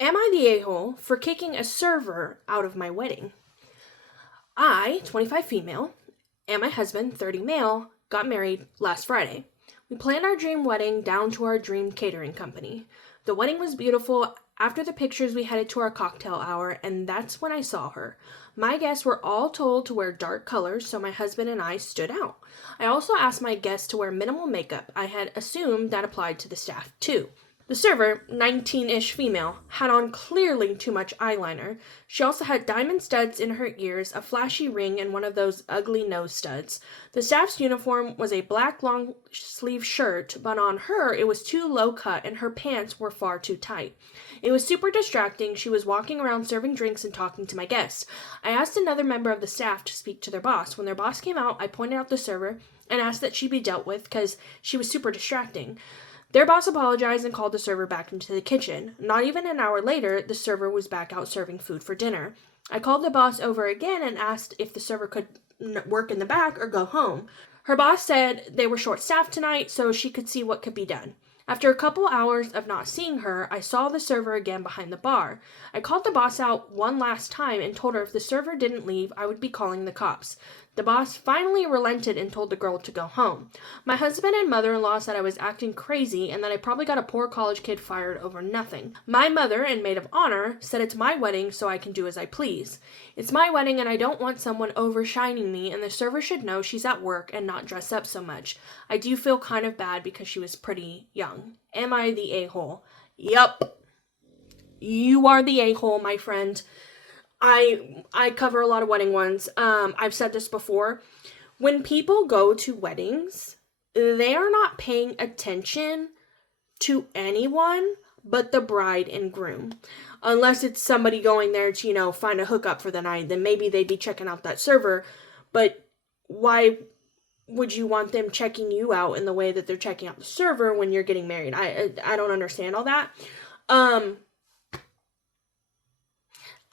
Am I the a-hole for kicking a server out of my wedding? I, 25 female, and my husband, 30 male, got married last Friday. We planned our dream wedding down to our dream catering company. The wedding was beautiful. After the pictures, we headed to our cocktail hour, and that's when I saw her. My guests were all told to wear dark colors, so my husband and I stood out. I also asked my guests to wear minimal makeup. I had assumed that applied to the staff too. The server, 19-ish female, had on clearly too much eyeliner. She also had diamond studs in her ears, a flashy ring, and one of those ugly nose studs. The staff's uniform was a black long sleeve shirt, but on her it was too low cut and her pants were far too tight. It was super distracting. She was walking around serving drinks and talking to my guests. I asked another member of the staff to speak to their boss. When their boss came out, I pointed out the server and asked that she be dealt with because she was super distracting. Their boss apologized and called the server back into the kitchen. Not even an hour later, the server was back out serving food for dinner. I called the boss over again and asked if the server could work in the back or go home. Her boss said they were short-staffed tonight, so she could see what could be done. After a couple hours of not seeing her, I saw the server again behind the bar. I called the boss out one last time and told her if the server didn't leave, I would be calling the cops. The boss finally relented and told the girl to go home. My husband and mother-in-law said I was acting crazy and that I probably got a poor college kid fired over nothing. My mother and maid of honor said it's my wedding so I can do as I please. It's my wedding and I don't want someone overshining me, and the server should know she's at work and not dress up so much. I do feel kind of bad because she was pretty young. Am I the a-hole? Yup. You are the a-hole, my friend. I cover a lot of wedding ones. I've said this before. When people go to weddings, they are not paying attention to anyone but the bride and groom. Unless it's somebody going there to, find a hookup for the night, then maybe they'd be checking out that server. But why would you want them checking you out in the way that they're checking out the server when you're getting married? I don't understand all that.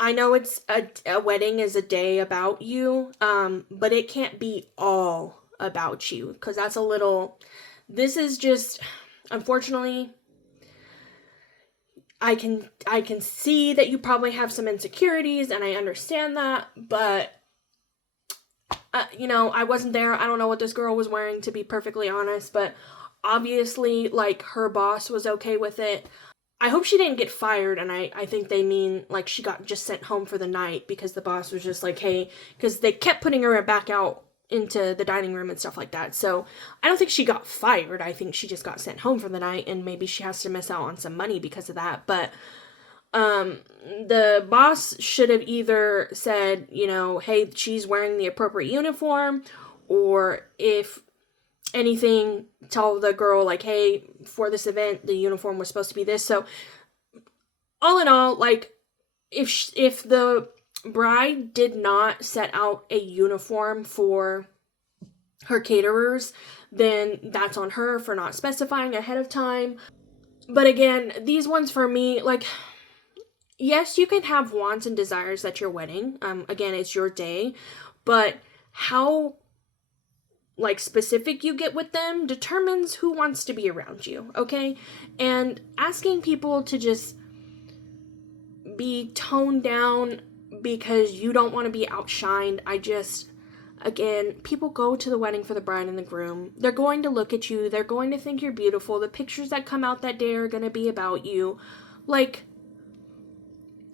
I know it's a wedding is a day about you, but it can't be all about you, because this is just, unfortunately, I can see that you probably have some insecurities, and I understand that, but, I wasn't there. I don't know what this girl was wearing, to be perfectly honest, but obviously, her boss was okay with it. I hope she didn't get fired, and I think they mean, she got just sent home for the night because the boss was just like, hey, because they kept putting her back out into the dining room and stuff like that. So I don't think she got fired. I think she just got sent home for the night, and maybe she has to miss out on some money because of that. But the boss should have either said, hey, she's wearing the appropriate uniform, or if anything, tell the girl, hey, for this event, the uniform was supposed to be this. So, all in all, if the bride did not set out a uniform for her caterers, then that's on her for not specifying ahead of time. But again, these ones for me, yes, you can have wants and desires at your wedding. Again, it's your day, but how specific you get with them determines who wants to be around you, okay? And asking people to just be toned down because you don't want to be outshined, again, people go to the wedding for the bride and the groom. They're going to look at you. They're going to think you're beautiful. The pictures that come out that day are going to be about you.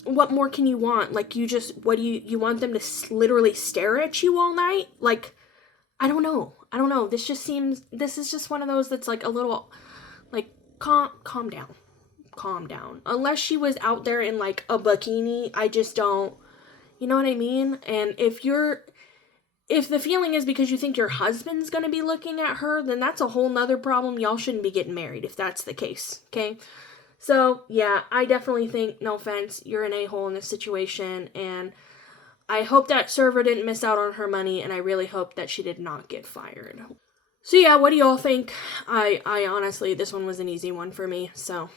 What more can you want? What do you want them to literally stare at you all night? I don't know. This is just one of those that's a little, calm down. Calm down. Unless she was out there in a bikini, I just don't, you know what I mean? And if the feeling is because you think your husband's gonna be looking at her, then that's a whole nother problem. Y'all shouldn't be getting married if that's the case, okay? So, yeah, I definitely think, no offense, you're an a-hole in this situation, and I hope that server didn't miss out on her money, and I really hope that she did not get fired. So yeah, what do y'all think? I honestly, this one was an easy one for me, so